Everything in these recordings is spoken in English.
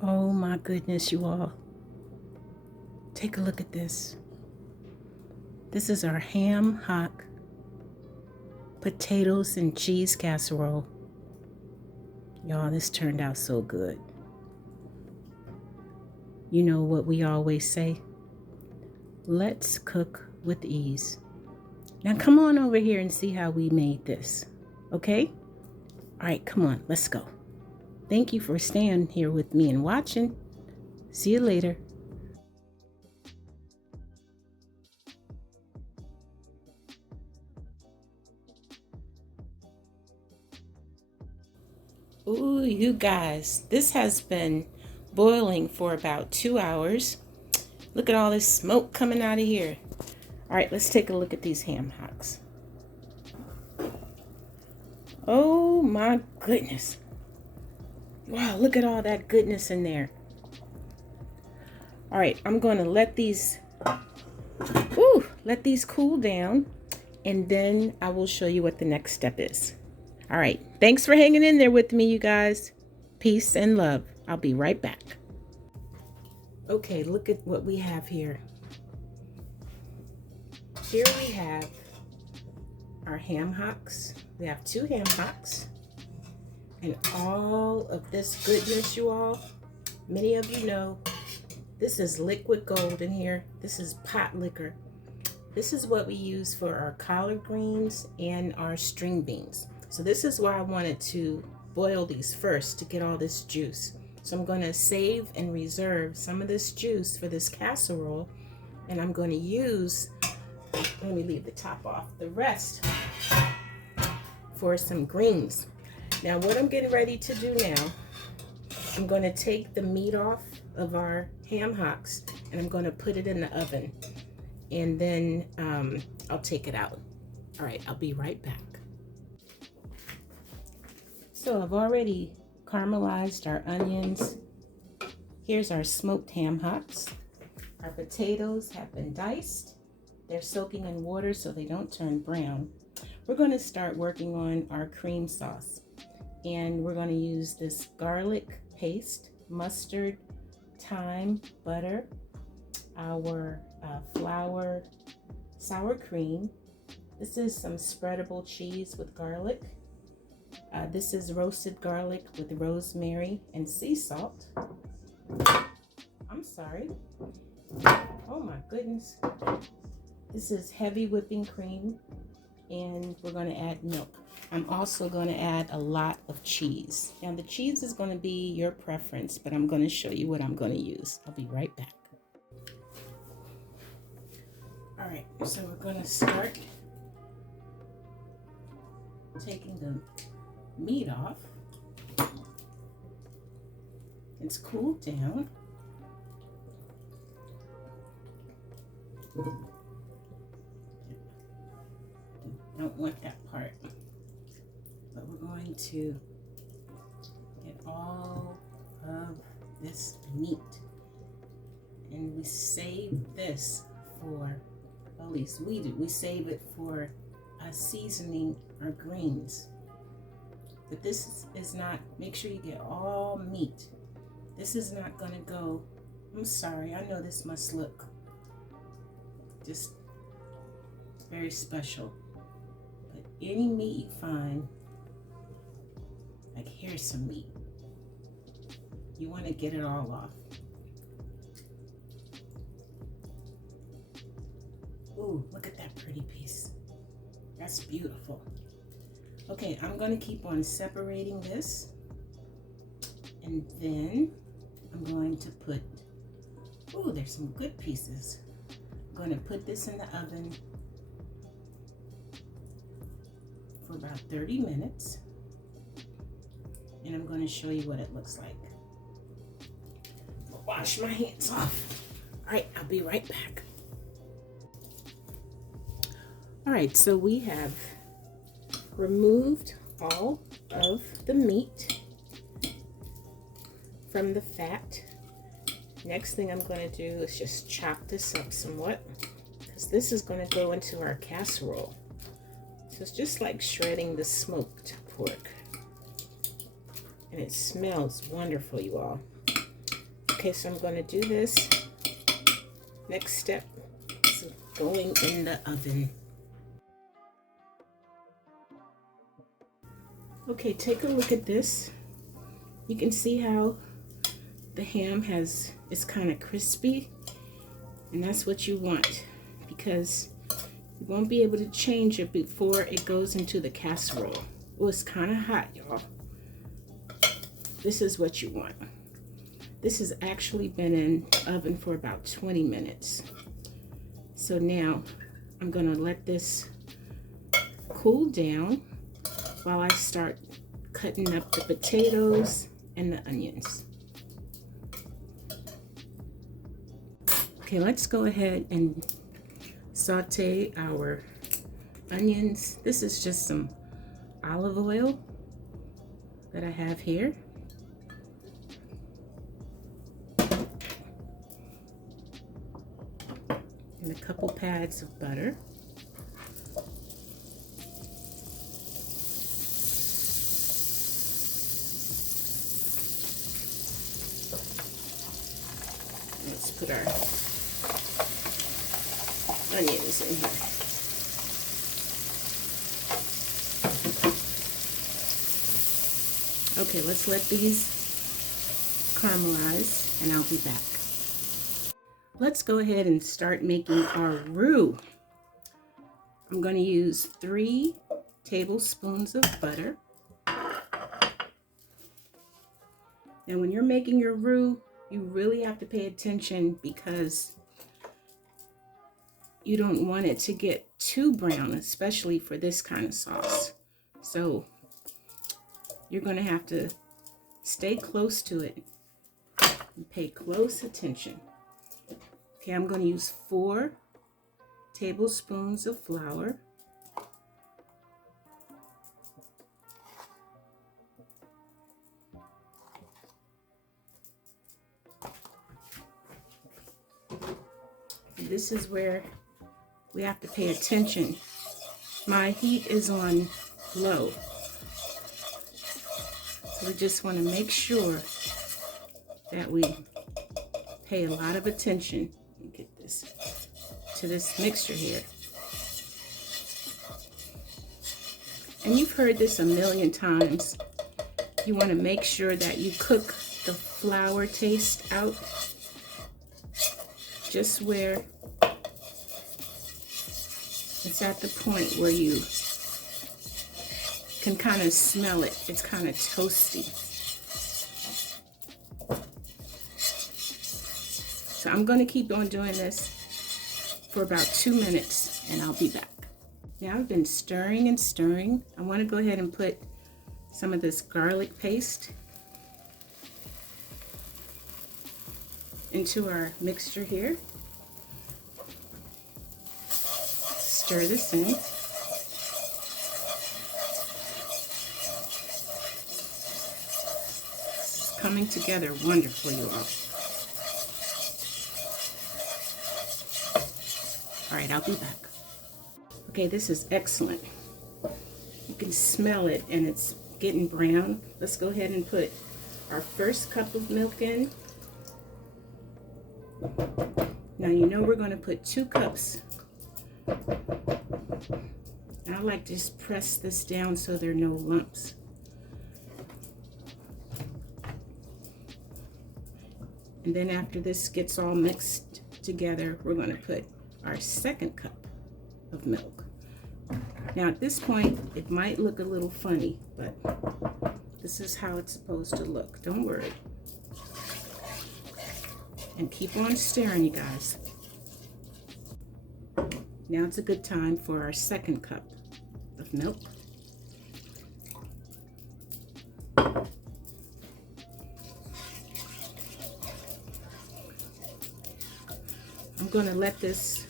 Oh my goodness, you all. Take a look at this. This is our ham hock potatoes and cheese casserole. Y'all, this turned out so good. You know what we always say? Let's cook with ease. Now come on over here and see how we made this, okay? All right, come on, let's go. Thank you for staying here with me and watching. See you later. Ooh, you guys, this has been boiling for about 2 hours. Look at all this smoke coming out of here. All right, let's take a look at these ham hocks. Oh my goodness. Wow, look at all that goodness in there. All right, I'm going to let these cool down, and then I will show you what the next step is. All right, thanks for hanging in there with me, you guys. Peace and love. I'll be right back. Okay, look at what we have here. Here we have our ham hocks. We have 2 ham hocks. And all of this goodness, you all, many of you know, this is liquid gold in here. This is pot liquor. This is what we use for our collard greens and our string beans. So this is why I wanted to boil these first to get all this juice. So I'm going to save and reserve some of this juice for this casserole, and I'm going to use, let me leave the top off, the rest for some greens. Now what I'm getting ready to do now, I'm going to take the meat off of our ham hocks and I'm going to put it in the oven, and then I'll take it out. All right, I'll be right back. So I've already caramelized our onions. Here's our smoked ham hocks. Our potatoes have been diced. They're soaking in water so they don't turn brown. We're going to start working on our cream sauce. And we're going to use this garlic paste, mustard, thyme, butter, our flour, sour cream. This is some spreadable cheese with garlic. This is roasted garlic with rosemary and sea salt. I'm sorry. Oh my goodness. This is heavy whipping cream, and we're going to add milk. I'm also going to add a lot of cheese. Now the cheese is going to be your preference, but I'm going to show you what I'm going to use. I'll be right back. All right, so we're going to start taking the meat off. It's cooled down. Don't want that part, but we're going to get all of this meat, and we save this for, at least we do, we save it for seasoning our greens. But this is not, make sure you get all meat. This is not going to go, I'm sorry, I know this must look just very special. Any meat you find, like here's some meat, you want to get it all off. Ooh, look at that pretty piece. That's beautiful. Okay, I'm going to keep on separating this, and then I'm going to put, ooh, there's some good pieces. I'm going to put this in the oven for about 30 minutes, and I'm going to show you what it looks like. I'll wash my hands off. All right, I'll be right back. All right, so we have removed all of the meat from the fat. Next thing I'm going to do is just chop this up somewhat, because this is going to go into our casserole. So it's just like shredding the smoked pork. And it smells wonderful, you all. Okay, so I'm going to do this. Next step is going in the oven. Okay, take a look at this. You can see how the ham is kind of crispy, and that's what you want, because you won't be able to change it before it goes into the casserole. Oh, it's kind of hot, y'all. This is what you want. This has actually been in the oven for about 20 minutes. So now I'm gonna let this cool down while I start cutting up the potatoes and the onions. Okay, let's go ahead and saute our onions. This is just some olive oil that I have here. And a couple pads of butter. Let's put our onions in here. Okay, let's let these caramelize and I'll be back. Let's go ahead and start making our roux. I'm going to use 3 tablespoons of butter. Now when you're making your roux, you really have to pay attention because you don't want it to get too brown, especially for this kind of sauce. So you're going to have to stay close to it and pay close attention. Okay, I'm going to use 4 tablespoons of flour. And this is where we have to pay attention. My heat is on low. So we just want to make sure that we pay a lot of attention. Get this to this mixture here. And you've heard this a million times. You want to make sure that you cook the flour taste out just where it's at the point where you can kind of smell it. It's kind of toasty. So I'm going to keep on doing this for about 2 minutes and I'll be back. Now I've been stirring and stirring. I want to go ahead and put some of this garlic paste into our mixture here. Stir this in. It's coming together wonderfully, you all. All right, I'll be back. Okay, this is excellent. You can smell it and it's getting brown. Let's go ahead and put our first cup of milk in. Now you know we're going to put 2 cups. And I like to just press this down so there are no lumps. And then after this gets all mixed together, we're going to put our 2nd cup of milk. Now at this point, it might look a little funny, but this is how it's supposed to look. Don't worry. And keep on stirring, you guys. Now it's a good time for our 2nd cup of milk. I'm going to let this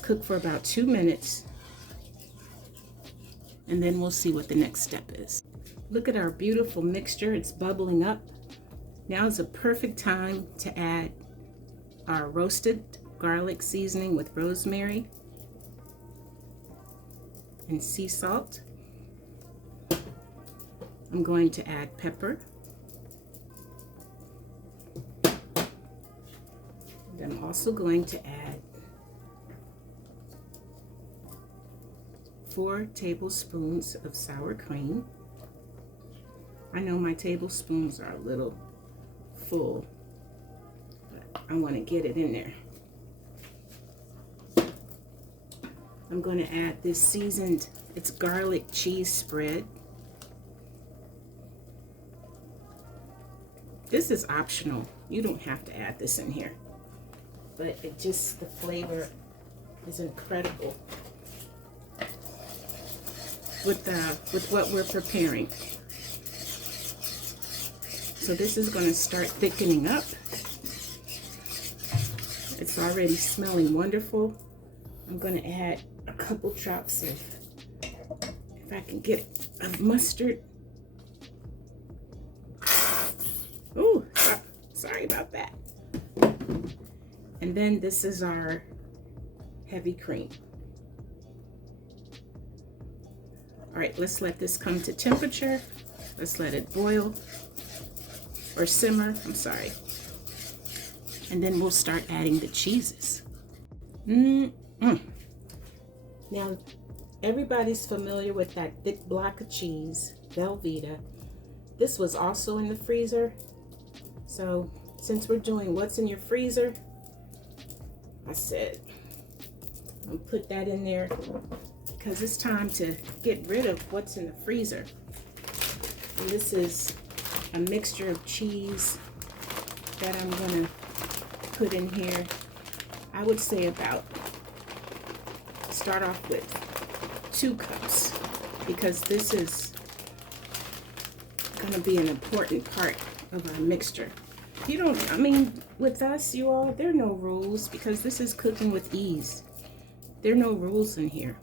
cook for about 2 minutes, and then we'll see what the next step is. Look at our beautiful mixture. It's bubbling up. Now is a perfect time to add our roasted garlic seasoning with rosemary and sea salt. I'm going to add pepper, And I'm also going to add 4 tablespoons of sour cream. I know my tablespoons are a little full, but I want to get it in there. I'm going to add this seasoned, it's garlic cheese spread. This is optional. You don't have to add this in here, but it just, the flavor is incredible with what we're preparing. So this is going to start thickening up. It's already smelling wonderful. I'm going to add a couple drops of, if I can get it, of mustard. Ooh, sorry about that. And then this is our heavy cream. All right, let's let this come to temperature. Let's let it boil or simmer, I'm sorry. And then we'll start adding the cheeses. Now, everybody's familiar with that thick block of cheese, Velveeta. This was also in the freezer. So since we're doing what's in your freezer, I said I'll put that in there because it's time to get rid of what's in the freezer. And this is a mixture of cheese that I'm gonna put in here. I would say start off with 2 cups because this is gonna be an important part of our mixture. You don't, I mean, with us, you all, there are no rules because this is cooking with ease. There are no rules in here.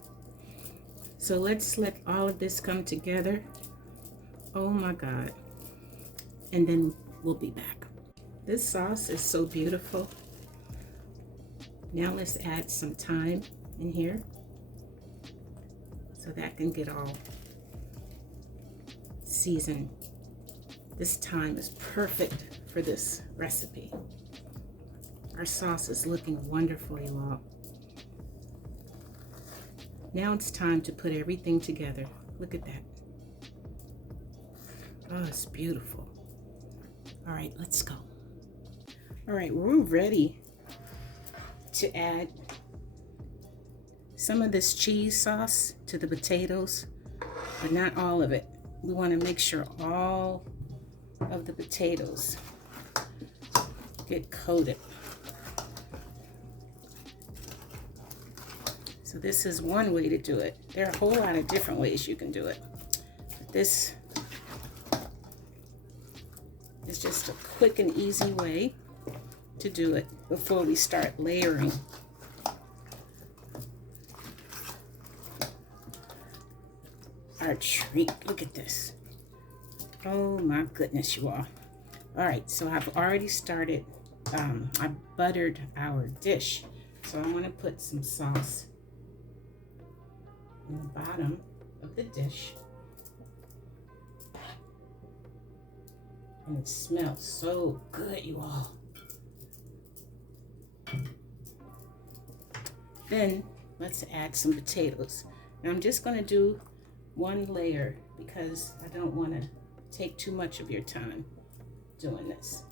So let's let all of this come together. Oh my God. And then we'll be back. This sauce is so beautiful. Now let's add some thyme in here so that can get all seasoned. This thyme is perfect for this recipe. Our sauce is looking wonderful, you all. Now it's time to put everything together. Look at that. Oh, it's beautiful. All right, let's go. All right, we're ready to add some of this cheese sauce to the potatoes, but not all of it. We want to make sure all of the potatoes get coated. So this is one way to do it. There are a whole lot of different ways you can do it. But this is just a quick and easy way to do it before we start layering. Our treat, look at this. Oh my goodness, you all. All right, so I've already started, I buttered our dish. So I'm gonna put some sauce in the bottom of the dish. And it smells so good, you all. Then let's add some potatoes. Now I'm just gonna do one layer because I don't wanna take too much of your time doing this.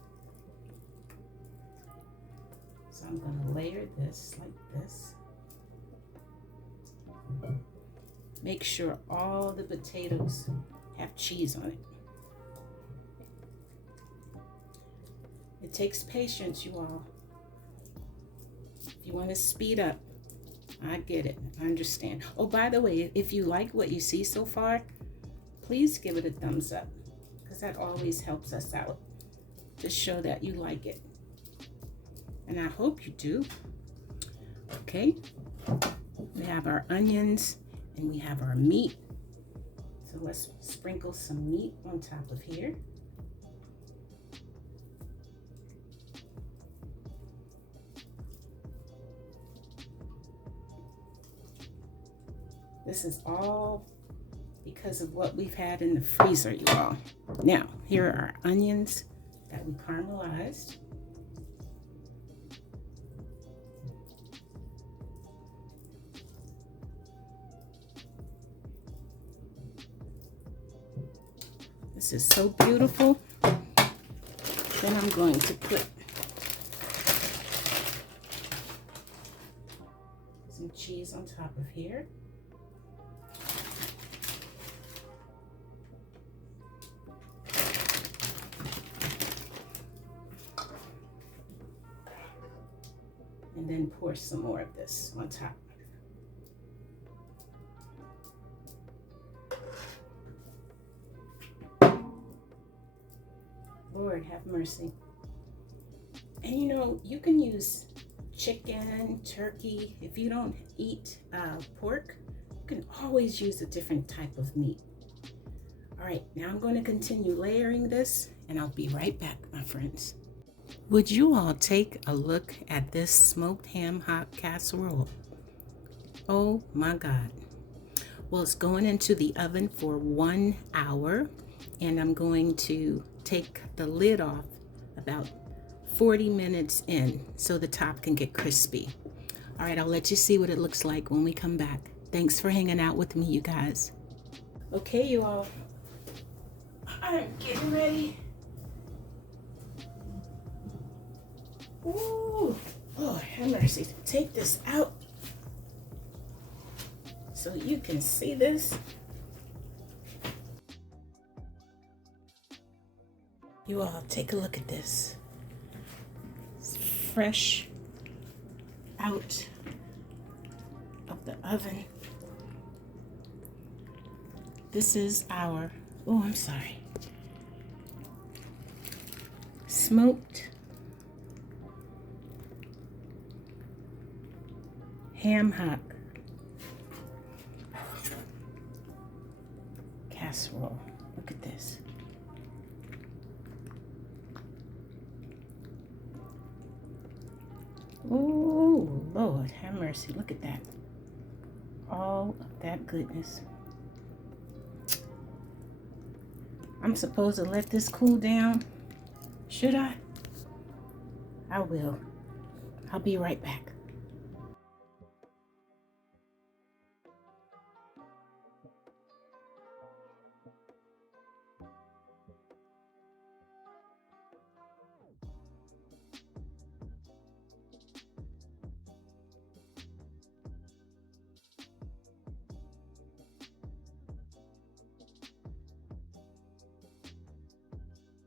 So I'm gonna layer this like this. Make sure all the potatoes have cheese on it. It takes patience, you all. If you want to speed up, I get it. I understand. Oh, by the way, if you like what you see so far, please give it a thumbs up because that always helps us out to show that you like it. And I hope you do. Okay. We have our onions and we have our meat. So let's sprinkle some meat on top of here. This is all because of what we've had in the freezer, you all. Now, here are our onions that we caramelized. This is so beautiful. Then I'm going to put some cheese on top of here. And then pour some more of this on top. Lord have mercy. And you know, you can use chicken, turkey. If you don't eat pork, you can always use a different type of meat. All right, now I'm going to continue layering this, and I'll be right back, my friends. Would you all take a look at this smoked ham hock casserole? Oh my God. Well, it's going into the oven for 1 hour, and I'm going to take the lid off about 40 minutes in so the top can get crispy. All right, I'll let you see what it looks like when we come back. Thanks for hanging out with me, you guys. Okay, you all, I'm getting ready. Ooh, Lord have mercy. Take this out so you can see this. You all, take a look at this. It's fresh out of the oven. This is our, oh, I'm sorry, smoked ham hock casserole. Look at this. Oh, Lord have mercy. Look at that. All of that goodness. I'm supposed to let this cool down. Should I? I will. I'll be right back.